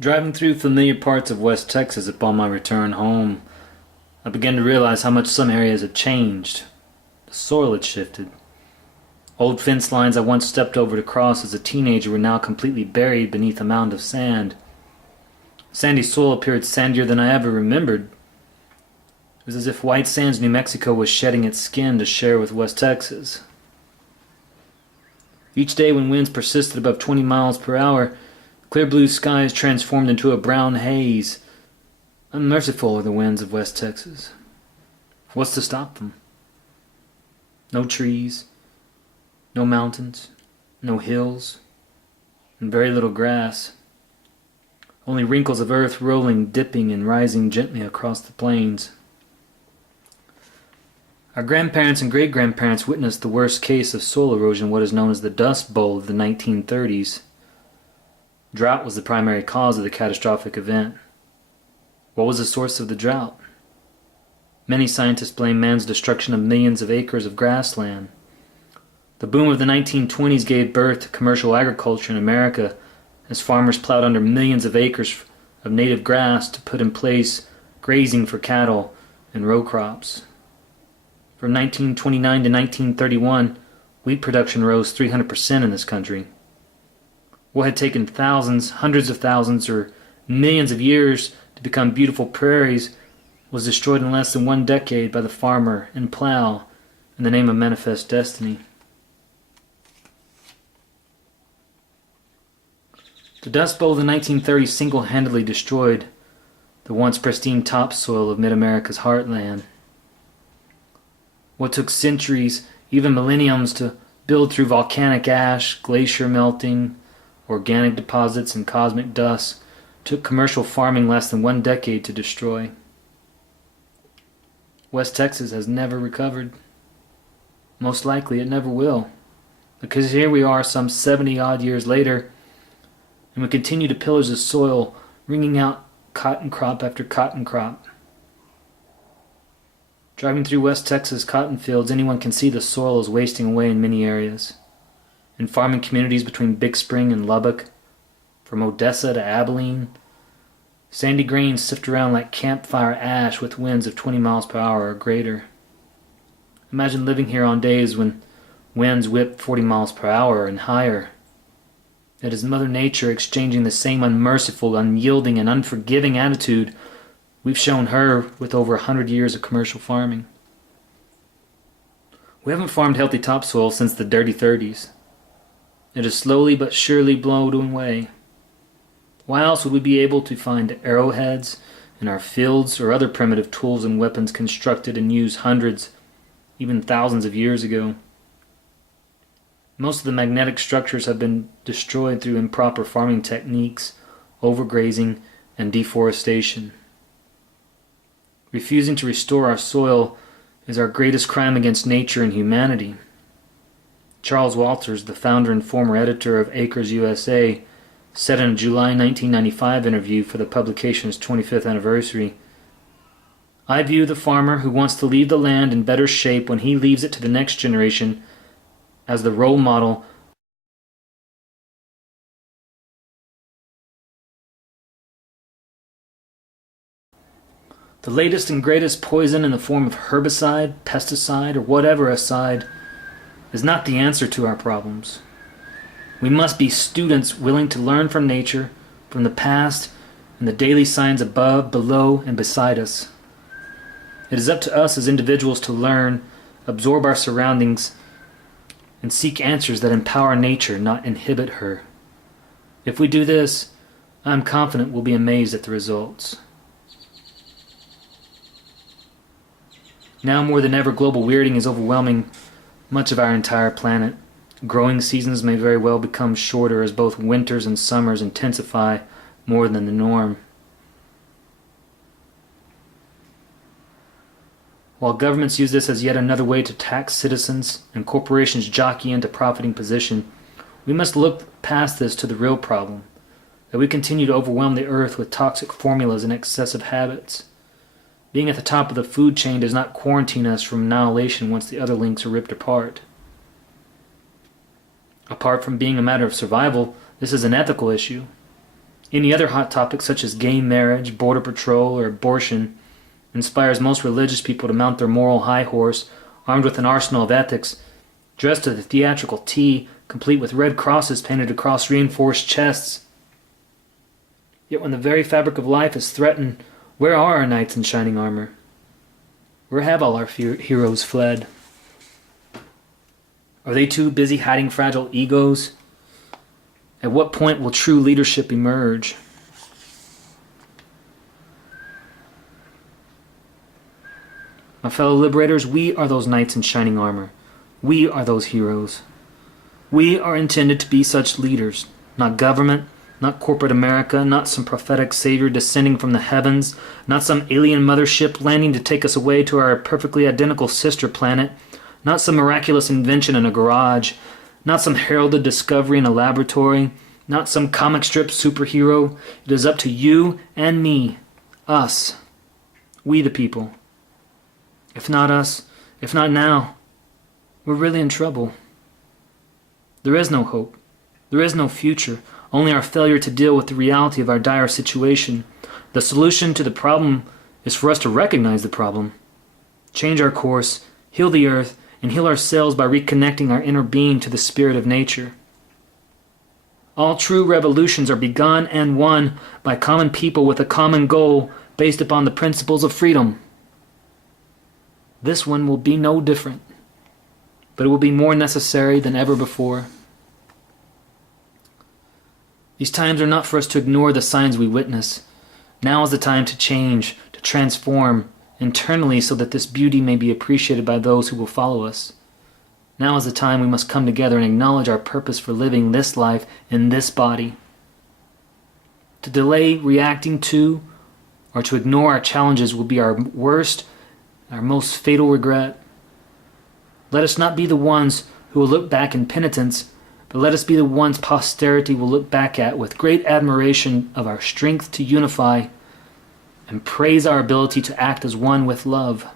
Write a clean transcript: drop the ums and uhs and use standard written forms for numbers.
Driving through familiar parts of West Texas upon my return home, I began to realize how much some areas had changed. The soil had shifted. Old fence lines I once stepped over to cross as a teenager were now completely buried beneath a mound of sand. Sandy soil appeared sandier than I ever remembered. It was as if White Sands, New Mexico was shedding its skin to share with West Texas. Each day when winds persisted above 20 miles per hour, clear blue skies transformed into a brown haze. Unmerciful are the winds of West Texas. What's to stop them? No trees, no mountains, no hills, and very little grass. Only wrinkles of earth rolling, dipping, and rising gently across the plains. Our grandparents and great-grandparents witnessed the worst case of soil erosion, what is known as the Dust Bowl of the 1930s. Drought was the primary cause of the catastrophic event. What was the source of the drought? Many scientists blame man's destruction of millions of acres of grassland. The boom of the 1920s gave birth to commercial agriculture in America as farmers plowed under millions of acres of native grass to put in place grazing for cattle and row crops. From 1929 to 1931, wheat production rose 300% in this country. What had taken thousands, hundreds of thousands, or millions of years to become beautiful prairies was destroyed in less than 1 decade by the farmer and plow in the name of manifest destiny. The Dust Bowl of the 1930s single-handedly destroyed the once pristine topsoil of mid-America's heartland. What took centuries, even millenniums, to build through volcanic ash, glacier melting, organic deposits, and cosmic dust took commercial farming less than 1 decade to destroy. West Texas has never recovered. Most likely it never will, because here we are some 70-odd years later, and we continue to pillage the soil, wringing out cotton crop after cotton crop. Driving through West Texas cotton fields, anyone can see the soil is wasting away in many areas. In farming communities between Big Spring and Lubbock, from Odessa to Abilene, sandy grains sift around like campfire ash with winds of 20 miles per hour or greater. Imagine living here on days when winds whip 40 miles per hour and higher. It is Mother Nature exchanging the same unmerciful, unyielding, and unforgiving attitude we've shown her with over 100 years of commercial farming. We haven't farmed healthy topsoil since the dirty 30s. It is slowly but surely blown away. Why else would we be able to find arrowheads in our fields or other primitive tools and weapons constructed and used hundreds, even thousands of years ago? Most of the magnetic structures have been destroyed through improper farming techniques, overgrazing, and deforestation. Refusing to restore our soil is our greatest crime against nature and humanity. Charles Walters, the founder and former editor of Acres USA, said in a July 1995 interview for the publication's 25th anniversary, "I view the farmer who wants to leave the land in better shape when he leaves it to the next generation as the role model the latest and greatest poison in the form of herbicide, pesticide, or whatever aside is not the answer to our problems. We must be students willing to learn from nature, from the past, and the daily signs above, below, and beside us. It is up to us as individuals to learn, absorb our surroundings, and seek answers that empower nature, not inhibit her. If we do this, I am confident we'll be amazed at the results." Now more than ever, global weirding is overwhelming much of our entire planet. Growing seasons may very well become shorter as both winters and summers intensify more than the norm. While governments use this as yet another way to tax citizens and corporations jockey into profiting position, we must look past this to the real problem, that we continue to overwhelm the earth with toxic formulas and excessive habits. Being at the top of the food chain does not quarantine us from annihilation once the other links are ripped apart. Apart from being a matter of survival, this is an ethical issue. Any other hot topic such as gay marriage, border patrol, or abortion inspires most religious people to mount their moral high horse, armed with an arsenal of ethics, dressed to the theatrical T, complete with red crosses painted across reinforced chests. Yet when the very fabric of life is threatened, where are our knights in shining armor? Where have all our heroes fled? Are they too busy hiding fragile egos? At what point will true leadership emerge? My fellow liberators, we are those knights in shining armor. We are those heroes. We are intended to be such leaders, not government, not corporate America, not some prophetic savior descending from the heavens, not some alien mothership landing to take us away to our perfectly identical sister planet, not some miraculous invention in a garage, not some heralded discovery in a laboratory, not some comic strip superhero. It is up to you and me, us, we the people. If not us, if not now, we're really in trouble. There is no hope. There is no future. Only our failure to deal with the reality of our dire situation. The solution to the problem is for us to recognize the problem, change our course, heal the earth, and heal ourselves by reconnecting our inner being to the spirit of nature. All true revolutions are begun and won by common people with a common goal based upon the principles of freedom. This one will be no different, but it will be more necessary than ever before. These times are not for us to ignore the signs we witness. Now is the time to change, to transform internally so that this beauty may be appreciated by those who will follow us. Now is the time we must come together and acknowledge our purpose for living this life in this body. To delay reacting to or to ignore our challenges will be our worst, our most fatal regret. Let us not be the ones who will look back in penitence, but let us be the ones posterity will look back at with great admiration of our strength to unify and praise our ability to act as one with love.